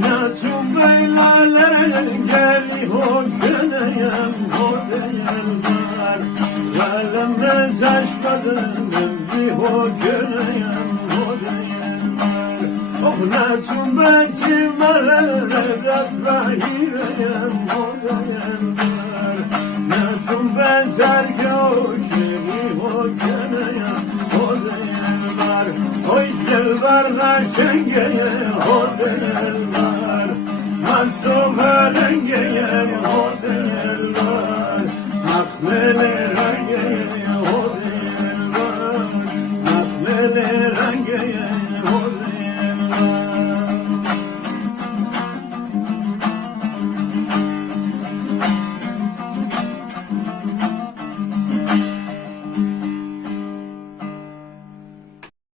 Naçum beylaler geliyor göneyem o değerler Lalemle caşmadım bir o göneyem o değerler Oh naçum ben çimelere rasmahireyem o değerler Naçum ben terk o şeri o göneyem o değerler Oy gel var karşengeye o değerler Masum rengeye o değerler Akmele rengeye o değerler Akmele